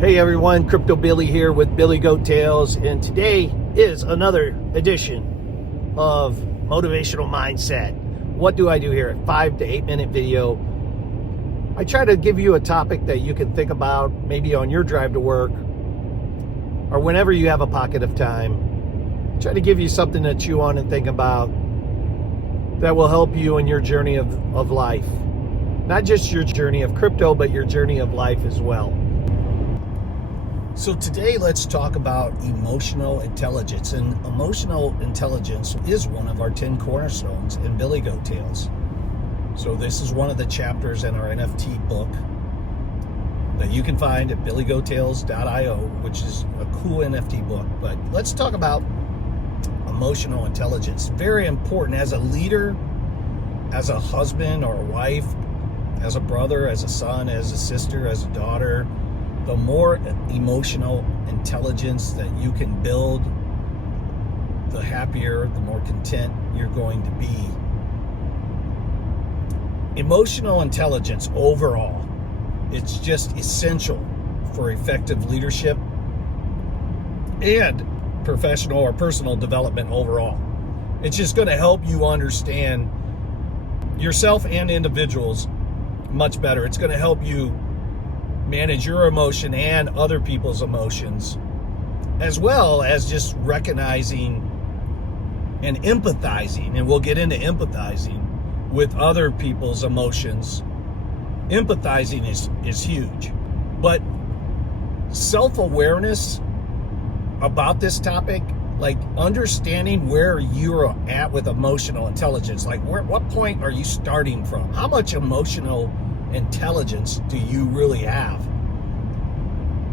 Hey everyone, Crypto Billy here with Billy Goat Tales, and today is another edition of Motivational Mindset. What do I do here? A 5 to 8 minute video. I try to give you a topic that you can think about maybe on your drive to work or whenever you have a pocket of time. Try to give you something to chew on and think about that will help you in your journey of life. Not just your journey of crypto, but your journey of life as well. So today let's talk about emotional intelligence, and emotional intelligence is one of our 10 cornerstones in Billy Goat Tales. So this is one of the chapters in our NFT book that you can find at billygoattales.io, which is a cool NFT book. But let's talk about emotional intelligence. Very important as a leader, as a husband or a wife, as a brother, as a son, as a sister, as a daughter. The more emotional intelligence that you can build, the happier, the more content you're going to be. Emotional intelligence overall, it's just essential for effective leadership and professional or personal development overall. It's just going to help you understand yourself and individuals much better. It's going to help you manage your emotion and other people's emotions, as well as just recognizing and empathizing, and we'll get into empathizing with other people's emotions. Empathizing is huge, but self-awareness about this topic, like understanding where you're at with emotional intelligence, like what point are you starting from? How much emotional intelligence do you really have?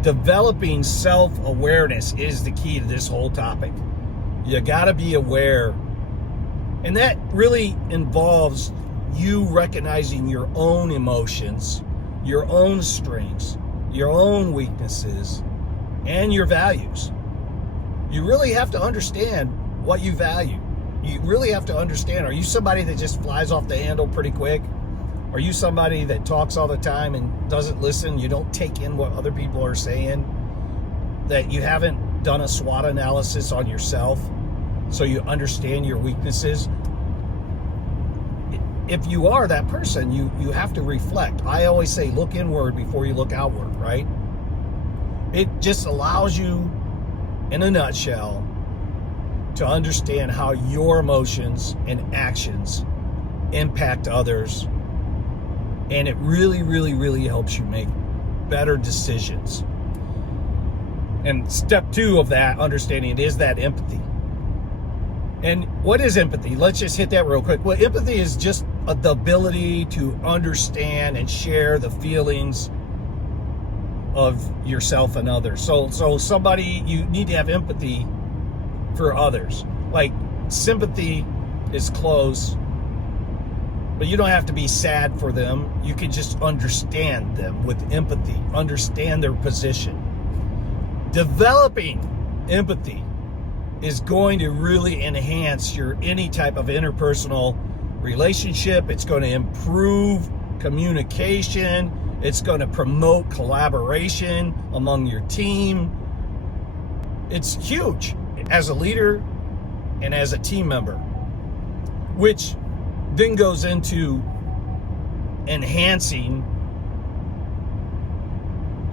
Developing self-awareness is the key to this whole topic. You got to be aware, and that really involves you recognizing your own emotions, your own strengths, your own weaknesses, and your values. You really have to understand what you value. You really have to understand, are you somebody that just flies off the handle pretty quick? Are you somebody that talks all the time and doesn't listen? You don't take in what other people are saying? That you haven't done a SWOT analysis on yourself so you understand your weaknesses? If you are that person, you have to reflect. I always say look inward before you look outward, right? It just allows you, in a nutshell, to understand how your emotions and actions impact others. And it really, really, really helps you make better decisions. And step 2 of that understanding is that empathy. And what is empathy? Let's just hit that real quick. Well, empathy is just the ability to understand and share the feelings of yourself and others. So somebody, you need to have empathy for others. Like sympathy is close, but you don't have to be sad for them. You can just understand them with empathy, understand their position. Developing empathy is going to really enhance your any type of interpersonal relationship. It's going to improve communication. It's going to promote collaboration among your team. It's huge as a leader and as a team member, which then goes into enhancing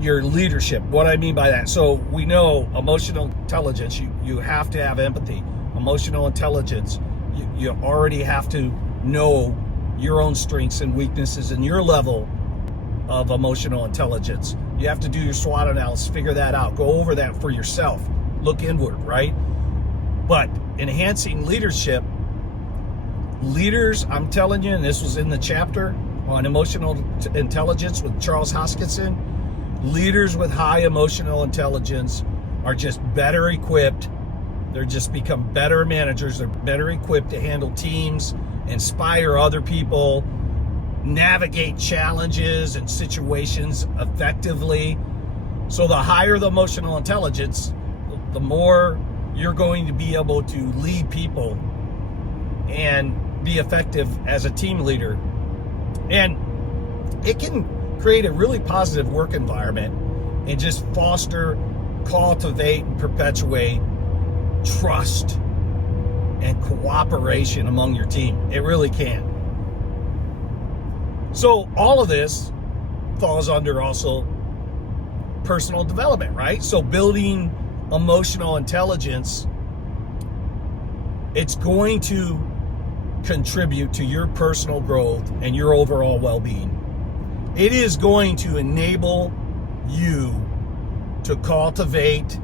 your leadership. What I mean by that, so we know emotional intelligence, you have to have empathy. Emotional intelligence, you already have to know your own strengths and weaknesses and your level of emotional intelligence. You have to do your SWOT analysis, figure that out, go over that for yourself, look inward, right? But enhancing leadership, leaders, I'm telling you, and this was in the chapter on emotional intelligence with Charles Hoskinson, leaders with high emotional intelligence are just better equipped. They're just become better managers. They're better equipped to handle teams, inspire other people, navigate challenges and situations effectively. So the higher the emotional intelligence, the more you're going to be able to lead people and be effective as a team leader. And it can create a really positive work environment and just foster, cultivate, and perpetuate trust and cooperation among your team. It really can. So all of this falls under also personal development, right? So building emotional intelligence, it's going to contribute to your personal growth and your overall well-being. It is going to enable you to cultivate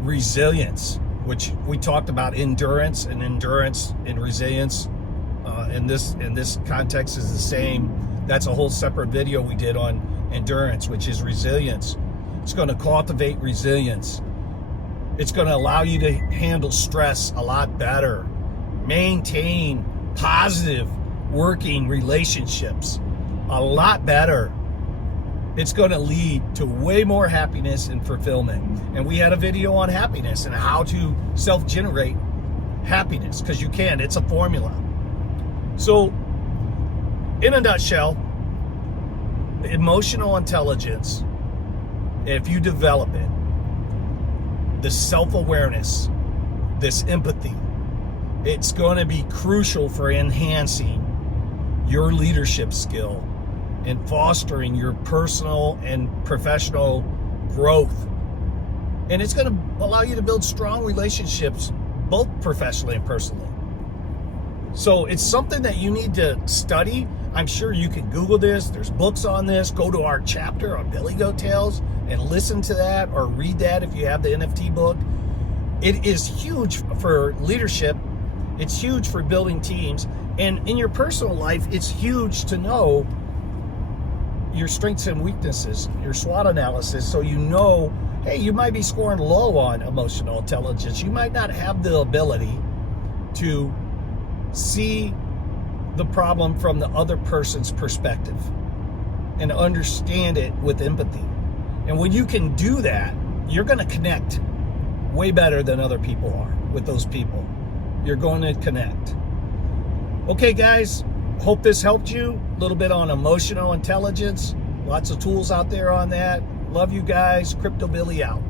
resilience, which we talked about endurance and resilience. In this context is the same. That's a whole separate video we did on endurance, which is resilience. It's going to cultivate resilience. It's going to allow you to handle stress a lot better, maintain positive working relationships a lot better. It's going to lead to way more happiness and fulfillment. And we had a video on happiness and how to self-generate happiness, because you can. It's a formula. So, in a nutshell, emotional intelligence, if you develop it, this self-awareness, this empathy, it's going to be crucial for enhancing your leadership skill and fostering your personal and professional growth. And it's going to allow you to build strong relationships, both professionally and personally. So it's something that you need to study. I'm sure you can Google this. There's books on this. Go to our chapter on Billy Goat Tales and listen to that, or read that if you have the NFT book. It is huge for leadership. It's huge for building teams. And in your personal life, it's huge to know your strengths and weaknesses, your SWOT analysis, so you know, hey, you might be scoring low on emotional intelligence. You might not have the ability to see the problem from the other person's perspective and understand it with empathy. And when you can do that, you're going to connect way better than other people are with those people. You're going to connect. Okay, guys, hope this helped you. A little bit on emotional intelligence. Lots of tools out there on that. Love you guys. Crypto Billy out.